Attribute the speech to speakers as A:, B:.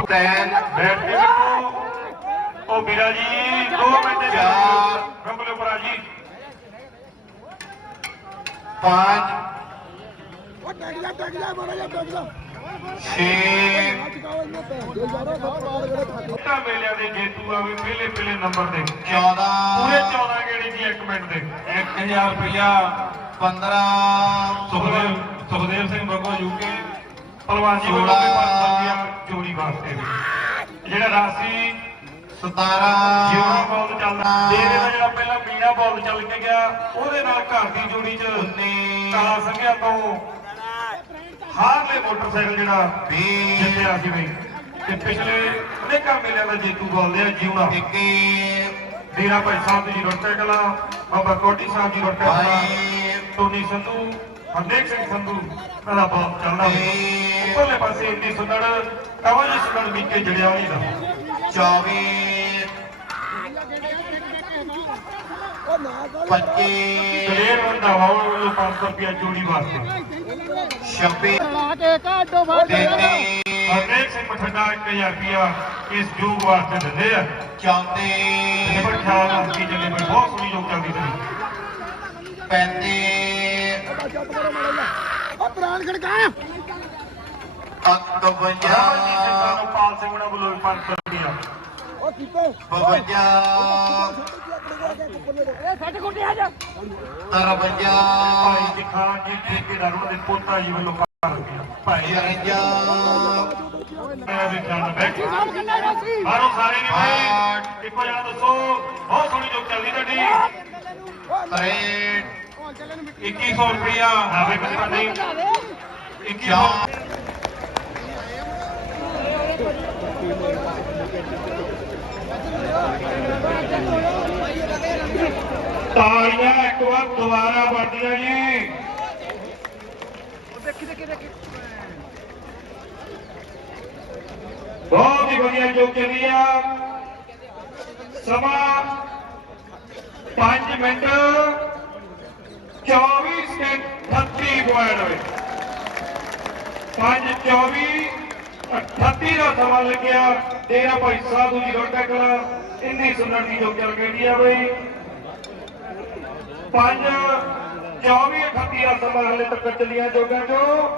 A: ਤਿੰਨ
B: ਬੈਠ ਦੇਖੋ ਉਹ ਵੀਰਾ ਜੀ 2 ਮਿੰਟ ਦੇ
A: ਚਾਰ।
B: ਭਰਾ ਜੀ।
A: ਪੰਜ
C: ਉਹ ਟੈਕ ਜਾ। ਟੈਕ ਜਾ ਮਾੜਾ ਜਾ ਟੈਕ ਜਾ
A: ਛੇ।
C: ਅੱਜ ਕਾਹ ਇਹਨਾਂ ਭੈਣ ਦੇ ਯਾਰੋ ਸੱਤ ਜਿਹੜੇ ਖਾਤੇ
B: ਟਾ ਮੇਲਿਆਂ ਦੇ ਜੇਤੂ ਆ ਵੀ ਪਹਿਲੇ ਪਹਿਲੇ ਨੰਬਰ ਤੇ।
A: ਚੌਦਾਂ।
B: ਪੂਰੇ 14 ਗੇੜੇ ਜੀ 1 ਮਿੰਟ ਦੇ
D: 1000 ਰੁਪਇਆ
A: ਪੰਦਰਾਂ।
B: ਸੁਖਦੇਵ ਸੁਖਦੇਵ ਸਿੰਘ ਬੱਗੋ ਯੂਕੇ ਪਹਿਲਵਾਨ ਜੀ ਵੱਲੋਂ
A: ਸੋਲਾਂ।
B: ਵੀ 500 ਜੋੜੀ ਵਾਸਤੇ ਵੀ। ਜਿਹੜਾ ਰਾਸੀ
A: ਸਤਾਰਾਂ
B: ਜਿਉਣਾ ਬੋਲ ਚੱਲਦਾ ਡੇਰੇ ਦਾ ਜਿਹੜਾ ਪਹਿਲਾਂ ਮੀਨਾ ਬੋਲ ਚੱਲ ਕੇ ਗਿਆ ਉਹਦੇ ਨਾਲ ਘਰ ਦੀ ਜੋੜੀ 'ਚ ਕਾਲਾ ਸੰਘਿਆ ਤੋਂ ਹਾਰਲੇ ਮੋਟਰਸਾਈਕਲ ਜਿਹੜਾ
A: ਵੀਹ।
B: ਜਿੱਤਿਆ ਸੀ ਬਈ। ਤੇ ਪਿਛਲੇ ਅਨੇਕਾਂ ਮੇਲਿਆਂ ਦਾ ਜੇਤੂ ਬੋਲਦੇ ਆ ਜਿਉਣਾ।
A: ਇੱਕੀ।
B: ਡੇਰਾ ਭਾਈ ਸਾਹਿਬ ਜੀ ਰੋਟੇ ਕਲਾ ਬਾਬਾ ਕੋਟੀ ਸਾਹਿਬ ਜੀ ਰੋਟੇ ਕਲਾ ਟੋਨੀ ਸੰਧੂ ਹਰਦੇਵ ਸਿੰਘ ਸੰਧੂ ਦਾ ਬਹੁਤ ਚੱਲਦਾ ਹੋਇਆ ਉੱਪਰਲੇ ਪਾਸੇ ਇੰਨੀ ਸੁੰਦਰ ਕਵਾਂ ਜੀ ਸੁੰਦਰ ਮਿੱਕੇ ਜੜਿਆਲੀ ਦਾ।
A: ਚੌਵੀ।
C: ਉਹ ਨਾ ਗੱਲ
A: ਪੱਚੀ
B: ਦਲੇਰ ਰੰਧਾਵਾ ਵੱਲੋਂ 500 ਰੁਪਇਆ ਜੋੜੀ ਵਾਸਤੇ।
A: ਛੱਬੀ।
C: ਲਾ ਕੇ ਕਾਢੋ ਫੜ
A: ਤੇਤੀ
B: ਹਰਦੇਵ ਸਿੰਘ ਮਠੰਡਾ 1000 ਰੁਪਇਆ ਇਸ ਜੋਗ ਵਾਸਤੇ ਦਿੰਦੇ ਆ। ਤੇ
A: ਚੌਂਤੀ
B: ਬੜਾ ਖਿਆਲ ਚੱਲੇ ਬਈ ਬਹੁਤ ਸੋਹਣੀ ਜੋਗ ਚੱਲਦੀ ਤੇਰੀ
A: ਪੈਂਤੀ।
C: ਚੁੱਪ ਕਰੋ ਮਾੜਾ ਜਾ ਉਹ ਪ੍ਰਾਣ ਖੜਕਾ।
B: ਜੀ ਸਿੰਘ ਸਾਨੂੰ ਪਾਲ ਸਿੰਘ ਵੀ 500 ਰੁਪਇਆ
C: ਉਹ ਕੀਤੇ
A: ਬਵੰਜਾ
C: ਇਹ ਸੱਟ ਕੁੱਟੇ ਆ ਜਾ।
A: ਤਰਵੰਜਾ।
B: ਭਾਈ ਜਖਾਨ ਜੀ ਠੇਕੇਦਾਰ ਦੇ ਪੋਤਾ ਜੀ ਵੱਲੋਂ 500 ਰੁਪਇਆ ਭਾਈ
A: ਚਰੰਜਾ
B: ਮੈਂ ਵੀ ਨਾਲ ਬੈਠ ਬਾਹਰੋਂ ਸਾਰੇ ਨੇ ਭਾਈ ਇੱਕੋ ਜਣਾ ਦੱਸੋ। ਬਹੁਤ ਸੋਹਣੀ ਜੋਗ ਚੱਲਦੀ ਤੁਹਾਡੀ।
A: ਤਰੇਟ
B: 2100 ਰੁਪਇਆ ਆਵੇ ਕਿਸਾ ਨਹੀਂ 2100 ਤਾਲੀਆਂ ਇੱਕ ਵਾਰ ਦੁਬਾਰਾ ਵੱਜਦੀਆਂ ਜੀ ਬਹੁਤ ਹੀ ਵਧੀਆ ਜੋਗ ਚੱਲੀ ਆ ਸਮਾਂ 5 ਮਿੰਟ 24 ਸਕਿੰਟ 38 ਪੁਆਇੰਟ ਹੋਏ। 5 24 38 ਦਾ ਸਮਾਂ ਲੱਗਿਆ। ਤੇਰਾ ਭਾਈ ਸਾਧੂ ਜੀ ਰੋਟਾ ਕਲਾ ਇੰਨੀ ਸੁਣਨ ਦੀ ਜੋ ਚੱਲ ਗਈ ਆ ਬਈ। 5 24 38 ਦਾ ਸਮਾਂ ਹਲੇ ਤੱਕ ਚੱਲੀਆਂ ਜੋਗਾਂ ਚੋਂ।